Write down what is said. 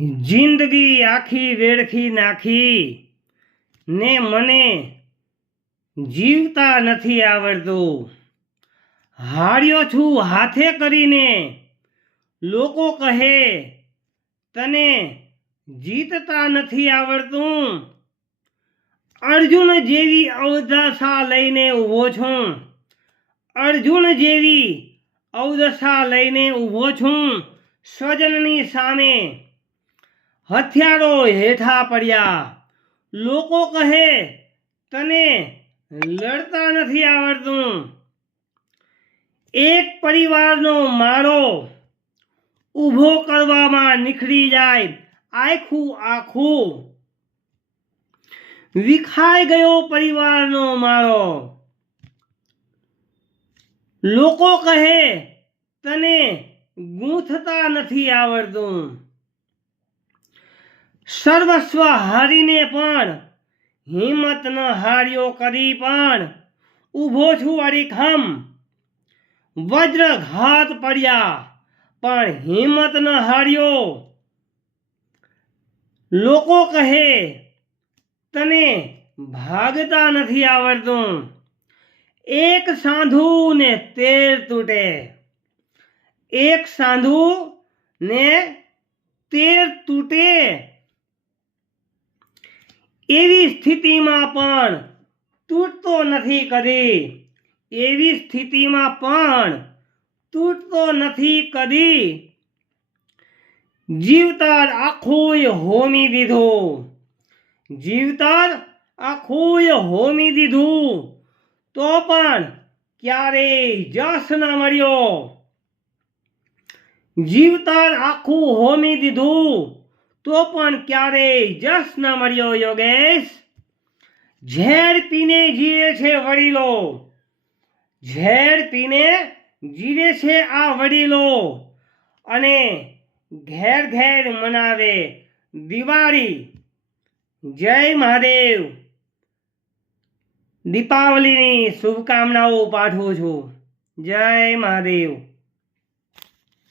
જિંદગી આખી વેડખી નાખી. ને મને જીવતા નથી આવડતું. હાર્યો છું હાથે કરીને. લોકો કહે, તને જીતતા નથી આવડતું. અર્જુન જેવી અવદશા લઈને ઊભો છું. અર્જુન જેવી અવદશા લઈને ઊભો છું. સ્વજનની સામે હથિયારો હેઠા પડ્યા. લોકો કહે, તને લડતા નથી આવડતું. એક પરિવારનો માળો ઊભો કરવામાં નીકળી જાય, આખું આખું. વિખાઈ ગયો પરિવારનો માળો. લોકો કહે, તને ગૂંથતા નથી આવડતું. સર્વસ્વ હારીને પણ, હિંમત ન હાર્યો કરી પણ. ઊભો છું અડીખમ વજ્રઘાત પડ્યા, પણ હિંમત ન હાર્યો. લોકો કહે, તને ભાગતા નથી આવડતું. એક સાંધુ ને તેર તૂટે. એક સાંધુ ને તેર તૂટે. એવી સ્થિતિમાં પણ તૂટતો નથી કદી. એવી સ્થિતિમાં પણ તૂટતો નથી કદી. જીવતર આખુંય હોમી દીધું. જીવતર આખુંય હોમી દીધું. તો પણ ક્યારેય જસ ન મળ્યો. જીવતર આખું હોમી દીધું. તો પણ ક્યારેય જસ ન મળ્યો યોગેશ. ઝેર પીને જીવે છે વડીલો. ઝેર પીને જીવે છે આ વડીલો. અને ઘેર ઘેર મનાવે દિવાળી. જય મહાદેવ. દીપાવલીની શુભકામનાઓ પાઠવું છું. જય મહાદેવ.